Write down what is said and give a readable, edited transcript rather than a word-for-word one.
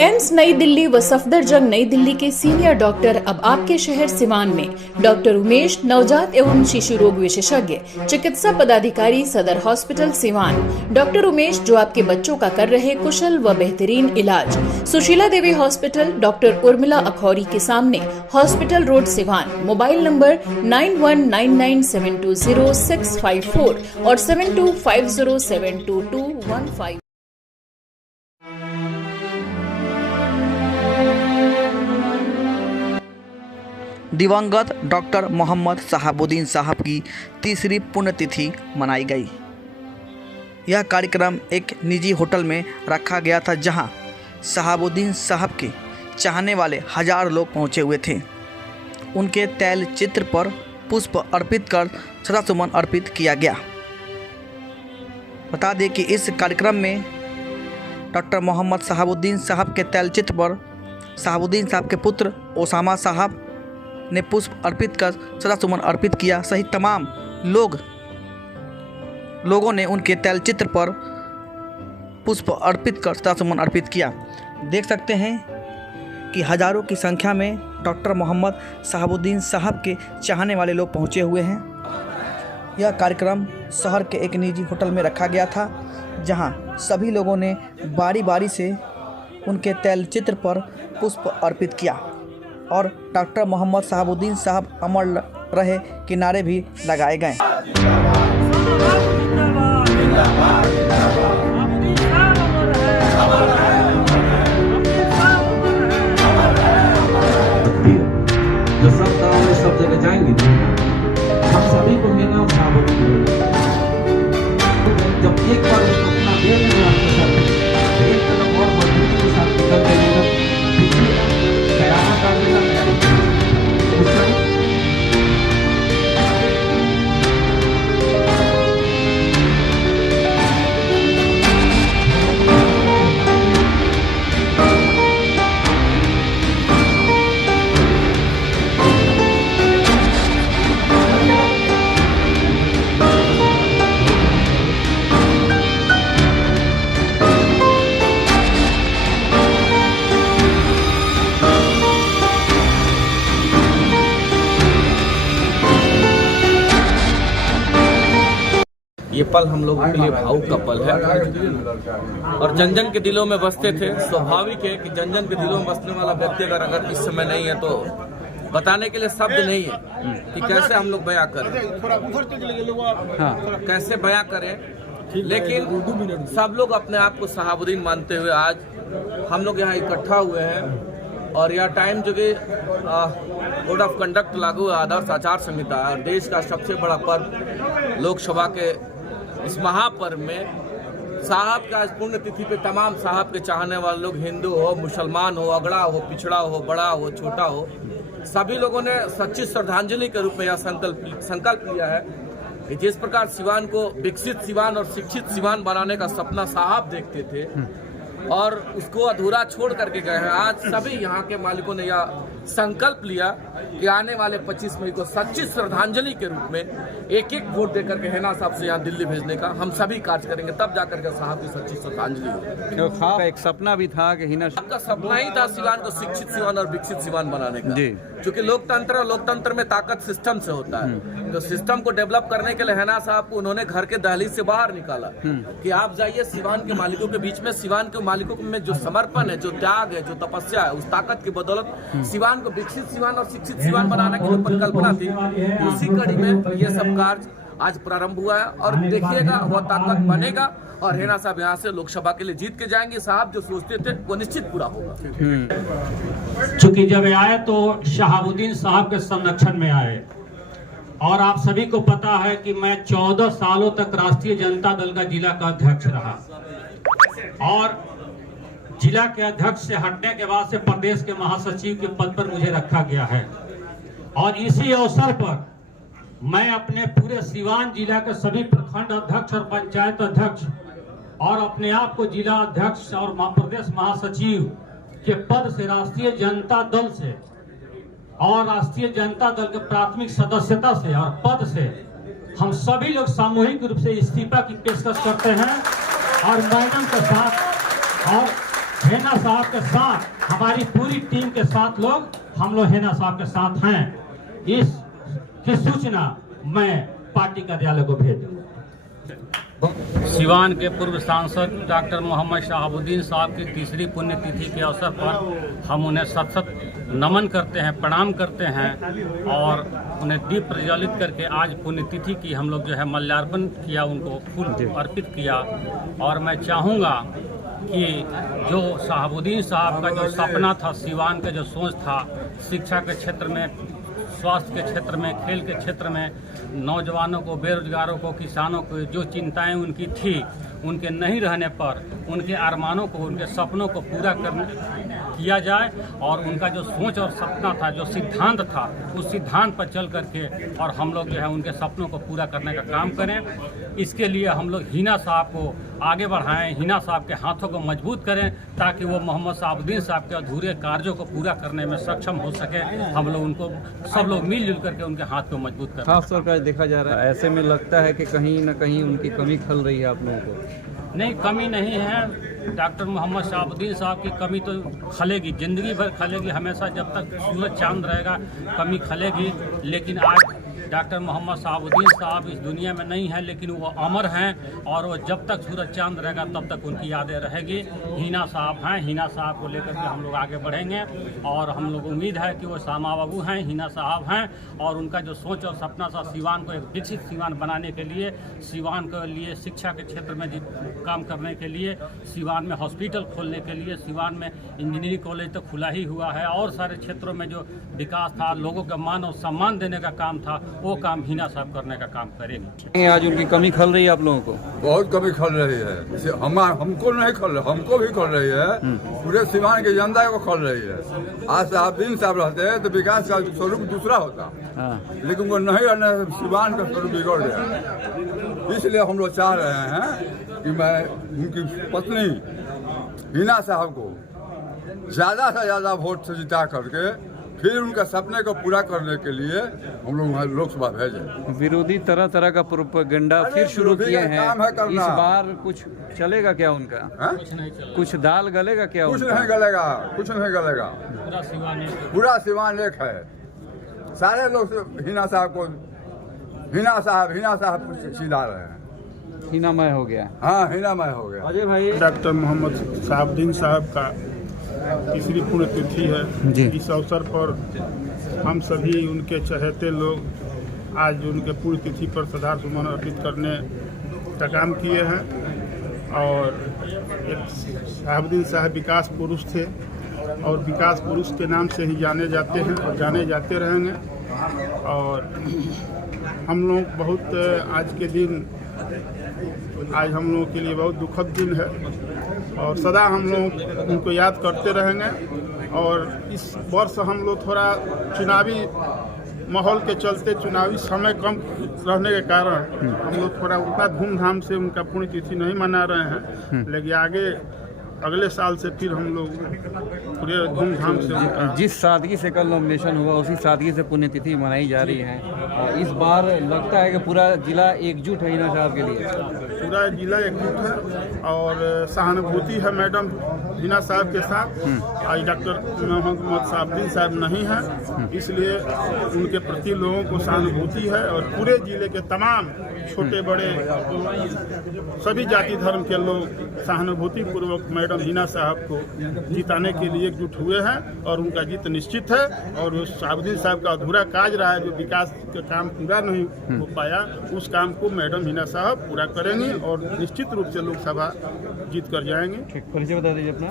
AIIMS नई दिल्ली व सफदरजंग नई दिल्ली के सीनियर डॉक्टर अब आपके शहर सिवान में डॉक्टर उमेश, नवजात एवं शिशु रोग विशेषज्ञ, चिकित्सा पदाधिकारी, सदर हॉस्पिटल सिवान। डॉक्टर उमेश जो आपके बच्चों का कर रहे कुशल व बेहतरीन इलाज। सुशीला देवी हॉस्पिटल, डॉक्टर उर्मिला अखौरी के सामने, hospital road Siwan. Mobile number 9199720654 और 7250722215। दिवंगत डॉक्टर मोहम्मद शहाबुद्दीन साहब की तीसरी पुण्यतिथि मनाई गई। यह कार्यक्रम एक निजी होटल में रखा गया था, जहां शहाबुद्दीन साहब के चाहने वाले हजार लोग पहुंचे हुए थे। उनके तैल चित्र पर पुष्प अर्पित कर श्रद्धासुमन अर्पित किया गया। बता दें कि इस कार्यक्रम में डॉक्टर मोहम्मद शहाबुद्दीन साहब के तैल चित्र पर शहाबुद्दीन साहब के पुत्र ओसामा साहब ने पुष्प अर्पित कर श्रद्धासुमन अर्पित किया। सहित तमाम लोगों ने उनके तैलचित्र पर पुष्प अर्पित कर श्रद्धासुमन अर्पित किया। देख सकते हैं कि हजारों की संख्या में डॉक्टर मोहम्मद शहाबुद्दीन साहब के चाहने वाले लोग पहुंचे हुए हैं। यह कार्यक्रम शहर के एक निजी होटल में रखा गया था, जहां सभी लोगों ने बारी बारी से उनके तैलचित्र पर पुष्प अर्पित किया और डॉक्टर मोहम्मद शहाबुद्दीन साहब अमर रहे के नारे भी लगाए गए। जो सब गाँव में सब जगह जाएंगे, हम सभी को कहना शहाबुद्दीन। जब एक बार अपना दे देंगे आपके साथ, एक कदम और मजबूती के साथ निकल जाइएगा। ये पल हम लोगों के लिए भावुक का पल है और जन जन के दिलों में बसते थे। स्वाभाविक है कि जन जन के दिलों में बसने वाला व्यक्ति अगर इस समय नहीं है तो बताने के लिए शब्द नहीं है कि कैसे हम लोग बयां करें, कैसे बयां करें। लेकिन सब लोग अपने आप को शहाबुद्दीन मानते हुए आज हम लोग यहाँ इकट्ठा हुए हैं और यह टाइम जो कि कोड ऑफ कंडक्ट लागू है, आदर्श आचार संहिता है और देश का सबसे बड़ा पर्व लोकसभा के इस महापर्व में साहब का पुण्यतिथि पे तमाम साहब के चाहने वाले लोग, हिंदू हो, मुसलमान हो, अगड़ा हो, पिछड़ा हो, बड़ा हो, छोटा हो, सभी लोगों ने सच्ची श्रद्धांजलि के रूप में यह संकल्प लिया है कि जिस प्रकार सिवान को विकसित सिवान और शिक्षित सिवान बनाने का सपना साहब देखते थे और उसको अधूरा छोड़ करके गए हैं, आज सभी यहाँ के मालिकों ने यह संकल्प लिया कि आने वाले 25 मई को सच्ची श्रद्धांजलि के रूप में एक एक वोट देकर के हेना साहब से यहाँ दिल्ली भेजने का हम सभी कार्य करेंगे, तब जाकर के साहब की सच्ची श्रद्धांजलि होगी। एक सपना भी था कि हिना आपका सपना ही था सिवान को शिक्षित सिवान और विकसित सिवान बनाने का, क्योंकि लोकतंत्र में ताकत सिस्टम से होता है। तो सिस्टम को डेवलप करने के लिए हेना साहब को उन्होंने घर के दहलीज से बाहर निकाला कि आप जाइए सिवान के मालिकों के बीच में, सिवान के मालिकों में जो समर्पण है, जो त्याग है, जो तपस्या है, उस ताकत की बदौलत सिवान को विकसित सिवान और शिक्षित सिवान बनाने की जो परिकल्पना थी, उसी कड़ी में ये सब कार्य आज प्रारंभ हुआ है और देखिएगा वह ताकत बनेगा और हेना साहब यहाँ से लोकसभा के लिए जीत के जाएंगे। साहब जो सोचते थे वो निश्चित पूरा होगा। चूंकि जब आए तो शहाबुद्दीन साहब के संरक्षण में आए और आप सभी को पता है कि मैं 14 सालों तक राष्ट्रीय जनता दल का जिला का अध्यक्ष रहा और जिला के अध्यक्ष से हटने के बाद से प्रदेश के महासचिव के पद पर मुझे रखा गया है और इसी अवसर पर मैं अपने पूरे सिवान जिला के सभी प्रखंड अध्यक्ष और पंचायत अध्यक्ष और अपने आप को जिला अध्यक्ष और प्रदेश महासचिव के पद से राष्ट्रीय जनता दल से और राष्ट्रीय जनता दल के प्राथमिक सदस्यता से और पद से हम सभी लोग सामूहिक रूप से इस्तीफा की पेशकश करते हैं और मैडम के साथ और हिना साहब के साथ हमारी पूरी टीम के साथ हम लोग हिना साहब के साथ हैं। इसकी सूचना मैं पार्टी कार्यालय को भेज दूंगा। सिवान के पूर्व सांसद डॉक्टर मोहम्मद शहाबुद्दीन साहब की तीसरी पुण्यतिथि के अवसर पर हम उन्हें सत नमन करते हैं, प्रणाम करते हैं और उन्हें दीप प्रज्वलित करके आज पुण्यतिथि की हम लोग जो है माल्यार्पण किया, उनको फूल अर्पित किया। और मैं चाहूँगा कि जो शहाबुद्दीन साहब का जो सपना था, सिवान का जो सोच था, शिक्षा के क्षेत्र में, स्वास्थ्य के क्षेत्र में, खेल के क्षेत्र में, नौजवानों को, बेरोजगारों को, किसानों को जो चिंताएं उनकी थी, उनके नहीं रहने पर उनके अरमानों को, उनके सपनों को पूरा किया जाए और उनका जो सोच और सपना था, जो सिद्धांत था, उस सिद्धांत पर चल करके और हम लोग जो है उनके सपनों को पूरा करने का काम करें। इसके लिए हम लोग हिना साहब को आगे बढ़ाएं, हिना साहब के हाथों को मजबूत करें ताकि वो मोहम्मद शहाबुद्दीन साहब के अधूरे कार्यों को पूरा करने में सक्षम हो सके। हम लोग उनको सब लोग मिलजुल करके उनके हाथ को मजबूत करें। खास तौर पर देखा जा रहा है, ऐसे में लगता है कि कहीं न कहीं उनकी कमी खल रही है आप लोगों को। नहीं, कमी नहीं है। डॉक्टर मोहम्मद शहाबुद्दीन साहब की कमी तो खलेगी, ज़िंदगी भर खलेगी, हमेशा जब तक सूरज चांद रहेगा कमी खलेगी। लेकिन आज डॉक्टर मोहम्मद शहाबुद्दीन साहब इस दुनिया में नहीं है, लेकिन वो अमर हैं और वो जब तक सूरज चांद रहेगा तब तक उनकी यादें रहेगी। हिना साहब हैं, हिना साहब को लेकर के हम लोग आगे बढ़ेंगे और हम लोग उम्मीद है कि वो श्यामा बाबू हैं, हिना साहब हैं और उनका जो सोच और सपना था सिवान को एक विकसित सिवान बनाने के लिए, सिवान के लिए शिक्षा के क्षेत्र में काम करने के लिए, सिवान में हॉस्पिटल खोलने के लिए, सिवान में इंजीनियरिंग कॉलेज तो खुला ही हुआ है और सारे क्षेत्रों में जो विकास था, लोगों का मान और सम्मान देने का काम था, वो काम हिना साहब करने का काम करेंगे। आज उनकी कमी खल रही है आप लोगों को? बहुत कमी खल रही है। हमको नहीं खल रही, हमको भी खल रही है, पूरे सिवान की जनता को खल रही है। आज शहाबुद्दीन साहब रहते हैं तो विकास का स्वरूप दूसरा होता, लेकिन वो नहीं रहने से सिवान का स्वरूप बिगड़ गया। इसलिए हम लोग चाह रहे हैं कि मैं उनकी पत्नी हिना साहब को ज़्यादा से ज़्यादा वोट से जिता करके फिर उनका सपने को पूरा करने के लिए हम लोग लोकसभा भेजें। विरोधी तरह तरह का प्रोपेगेंडा फिर शुरू किए हैं, इस बार कुछ चलेगा क्या उनका? कुछ दाल गलेगा क्या? कुछ नहीं गलेगा, कुछ नहीं गलेगा। पूरा सिवान एक है। सारे लोग हिना साहब चिल्ला रहे हैं। हिनामय हो गया। हाँ, हिनामय हो गया। अजय भाई, डॉक्टर मोहम्मद शहाबुद्दीन साहब का तीसरी पुण्यतिथि है। इस अवसर पर हम सभी उनके चहेते लोग आज उनके पुण्यतिथि पर श्रद्धासुमन अर्पित करने का काम किए हैं। और एक शहाबुद्दीन साहब विकास पुरुष थे और विकास पुरुष के नाम से ही जाने जाते हैं और जाने जाते रहेंगे। और हम लोग बहुत आज के दिन, आज हम लोगों के लिए बहुत दुखद दिन है और सदा हम लोग उनको याद करते रहेंगे। और इस वर्ष हम लोग थोड़ा चुनावी माहौल के चलते, चुनावी समय कम रहने के कारण हम लोग थोड़ा उतना धूमधाम से उनका पुण्यतिथि नहीं मना रहे हैं, लेकिन आगे अगले साल से फिर हम लोग पूरे धूमधाम से उनका, जिस सादगी से कल नॉमिनेशन हुआ उसी सादगी से पुण्यतिथि मनाई जा रही है। और इस बार लगता है कि पूरा जिला एकजुट है हिना साहब के लिए। पूरा जिला एकजुट है और सहानुभूति है मैडम हिना साहब के साथ। आज डॉक्टर मोहम्मद शहाबुद्दीन साहब नहीं है, इसलिए उनके प्रति लोगों को सहानुभूति है और पूरे जिले के तमाम छोटे बड़े सभी जाति धर्म के लोग सहानुभूति पूर्वक मैडम हिना साहब को जिताने के लिए एकजुट हुए हैं और उनका जीत निश्चित है। और उस शहाबुद्दीन साहब का अधूरा काज रहा है, जो विकास का काम पूरा नहीं हो पाया, उस काम को मैडम हिना साहब पूरा करेंगी और निश्चित रूप से लोकसभा जीत कर जाएंगे। परिचय बता दीजिए अपना।